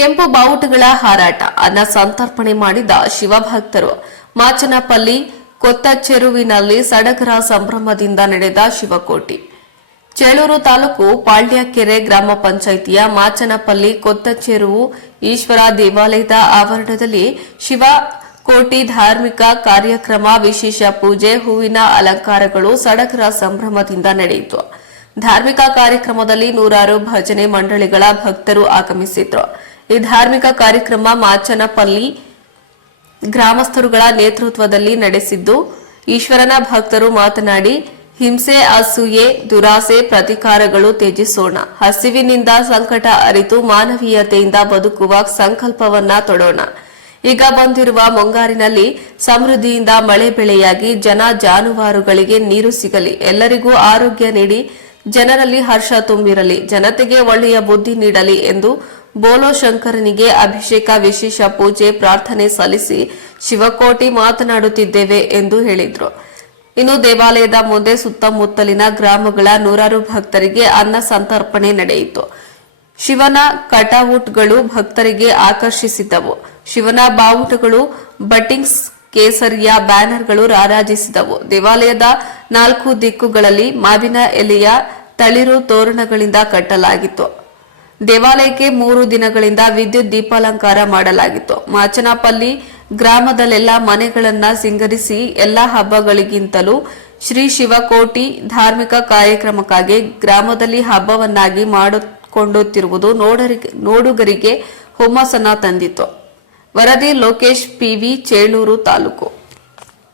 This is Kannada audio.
ಕೆಂಪು ಬಾವುಟಗಳ ಹಾರಾಟ ಅನ್ನ ಸಂತರ್ಪಣೆ ಮಾಡಿದ ಶಿವಭಕ್ತರು. ಮಾಚನಪಲ್ಲಿ ಕೊತ್ತಚೆರುವಿನಲ್ಲಿ ಸಡಗರ ಸಂಭ್ರಮದಿಂದ ನಡೆದ ಶಿವಕೋಟಿ. ಚೇಳೂರು ತಾಲೂಕು ಪಾಳ್ಯಕೆರೆ ಗ್ರಾಮ ಪಂಚಾಯಿತಿಯ ಮಾಚನಪಲ್ಲಿ ಕೊತ್ತಚೆರುವು ಈಶ್ವರ ದೇವಾಲಯದ ಆವರಣದಲ್ಲಿ ಶಿವಕೋಟಿ ಧಾರ್ಮಿಕ ಕಾರ್ಯಕ್ರಮ, ವಿಶೇಷ ಪೂಜೆ, ಹೂವಿನ ಅಲಂಕಾರಗಳು ಸಡಗರ ಸಂಭ್ರಮದಿಂದ ನಡೆಯಿತು. ಧಾರ್ಮಿಕ ಕಾರ್ಯಕ್ರಮದಲ್ಲಿ ನೂರಾರು ಭಜನೆ ಮಂಡಳಿಗಳ ಭಕ್ತರು ಆಗಮಿಸಿದ್ರು. ಈ ಧಾರ್ಮಿಕ ಕಾರ್ಯಕ್ರಮ ಮಾಚನಪಲ್ಲಿ ಗ್ರಾಮಸ್ಥರುಗಳ ನೇತೃತ್ವದಲ್ಲಿ ನಡೆಸಿದ್ದು, ಈಶ್ವರನ ಭಕ್ತರು ಮಾತನಾಡಿ, ಹಿಂಸೆ, ಅಸೂಯೆ, ದುರಾಸೆ, ಪ್ರತಿಕಾರಗಳು ತ್ಯಜಿಸೋಣ. ಹಸಿವಿನಿಂದ ಸಂಕಟ ಅರಿತು ಮಾನವೀಯತೆಯಿಂದ ಬದುಕುವ ಸಂಕಲ್ಪವನ್ನ ತೊಡೋಣ. ಈಗ ಬಂದಿರುವ ಮುಂಗಾರಿನಲ್ಲಿ ಸಮೃದ್ಧಿಯಿಂದ ಮಳೆ ಬೆಳೆಯಾಗಿ ಜನ ಜಾನುವಾರುಗಳಿಗೆ ನೀರು ಸಿಗಲಿ, ಎಲ್ಲರಿಗೂ ಆರೋಗ್ಯ ನೀಡಿ ಜನರಲ್ಲಿ ಹರ್ಷ ತುಂಬಿರಲಿ, ಜನತೆಗೆ ಒಳ್ಳೆಯ ಬುದ್ಧಿ ನೀಡಲಿ ಎಂದು ಬೋಲೋ ಶಂಕರನಿಗೆ ಅಭಿಷೇಕ, ವಿಶೇಷ ಪೂಜೆ, ಪ್ರಾರ್ಥನೆ ಸಲ್ಲಿಸಿ ಶಿವಕೋಟಿ ಮಾತನಾಡುತ್ತಿದ್ದೇವೆ ಎಂದು ಹೇಳಿದರು. ಇನ್ನು ದೇವಾಲಯದ ಮುಂದೆ ಸುತ್ತಮುತ್ತಲಿನ ಗ್ರಾಮಗಳ ನೂರಾರು ಭಕ್ತರಿಗೆ ಅನ್ನ ಸಂತರ್ಪಣೆ ನಡೆಯಿತು. ಶಿವನ ಕಟೌಟ್ಗಳು ಭಕ್ತರಿಗೆ ಆಕರ್ಷಿಸಿದ್ದವು. ಶಿವನ ಬಾವುಟಗಳು, ಬಟ್ಟಿಂಗ್ಸ್, ಕೇಸರಿಯ ಬ್ಯಾನರ್ಗಳು ರಾರಾಜಿಸಿದವು. ದೇವಾಲಯದ 4 ದಿಕ್ಕುಗಳಲ್ಲಿ ಮಾವಿನ ಎಲೆಯ ತಳಿರು ತೋರಣಗಳಿಂದ ಕಟ್ಟಲಾಗಿತ್ತು. ದೇವಾಲಯಕ್ಕೆ 3 ದಿನಗಳಿಂದ ವಿದ್ಯುತ್ ದೀಪಾಲಂಕಾರ ಮಾಡಲಾಗಿತ್ತು. ಮಾಚನಪಲ್ಲಿ ಗ್ರಾಮದಲ್ಲೆಲ್ಲ ಮನೆಗಳನ್ನ ಸಿಂಗರಿಸಿ ಎಲ್ಲಾ ಹಬ್ಬಗಳಿಗಿಂತಲೂ ಶ್ರೀ ಶಿವಕೋಟಿ ಧಾರ್ಮಿಕ ಕಾರ್ಯಕ್ರಮಕ್ಕಾಗಿ ಗ್ರಾಮದಲ್ಲಿ ಹಬ್ಬವನ್ನಾಗಿ ಮಾಡಿಕೊಳ್ಳುತ್ತಿರುವುದು ನೋಡುಗರಿಗೆ ಹುಮ್ಮಸ್ಸನ್ನ ತಂದಿತು. ವರದಿ ಲೋಕೇಶ್, ಪಿವಿ, ಚೇಳೂರು ತಾಲೂಕು.